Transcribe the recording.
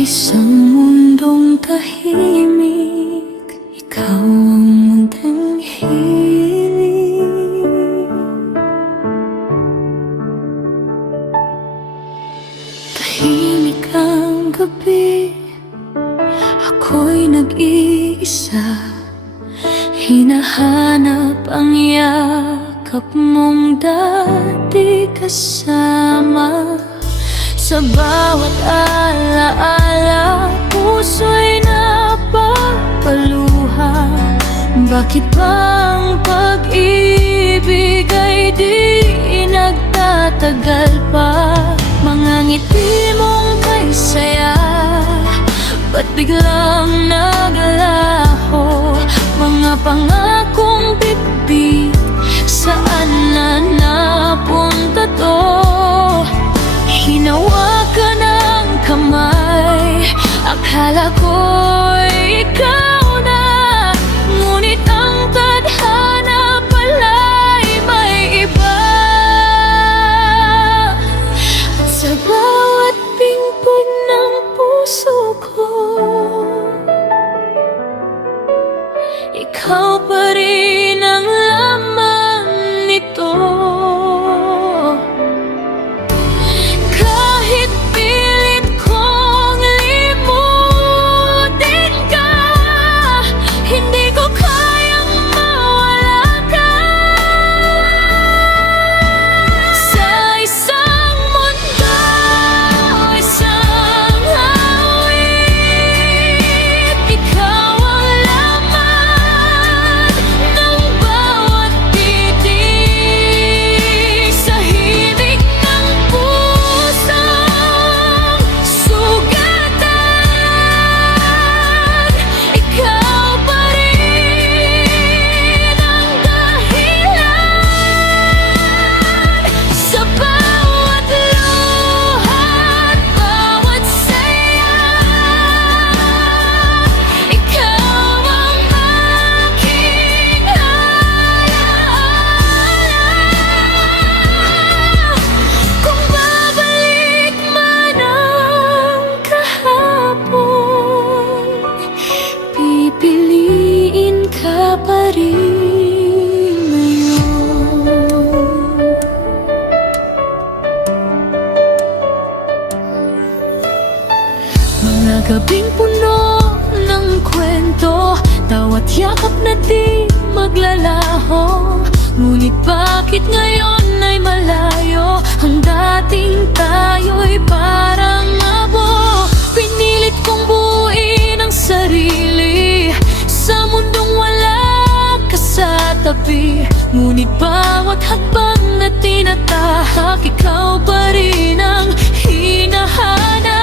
isang mundong tahimik, ikaw ang munting hiling. Tahimik ang gabi, ako'y nag-iisa, hinahanap ang yakap mong dati kasama. Sa bawat alaala, puso'y napapaluha. Bakit ba ang pag-ibig ay di nagtatagal pa? Mga ngiti mong kay saya, ba't biglang naglaho? Mga pangakong bitbit, saan na napunta to? Hinawakan ng kamay, akala ko'y ikaw na, ngunit ang tadhana pala'y may iba. At sa bawat pingpong ng puso ko, ikaw pa rin ang laman nito. Kahit pilit kong limutin ka, hindi ko kayang mawala ka. Sa isang mundo, isang awit, ikaw ang laman ng bawat titig. Sa himig ng pusong sugatan, ikaw pa rin ang dahilan. Sa bawat luha at bawat saya, ikaw ang aking alaala. Kung babalik man ang kahapon, pipiliin ka pa rin ngayon. Mga gabing puno ng kwento, tawat yakap na di maglalaho. Ngunit bakit ngayon ay malayo? Ang dating tayo'y parang abo. Pinilit kong buuin ang sarili sa mundong wala ka sa tabi. Ngunit bawat hakbang na tinatahak, ikaw pa rin ang hinahanap.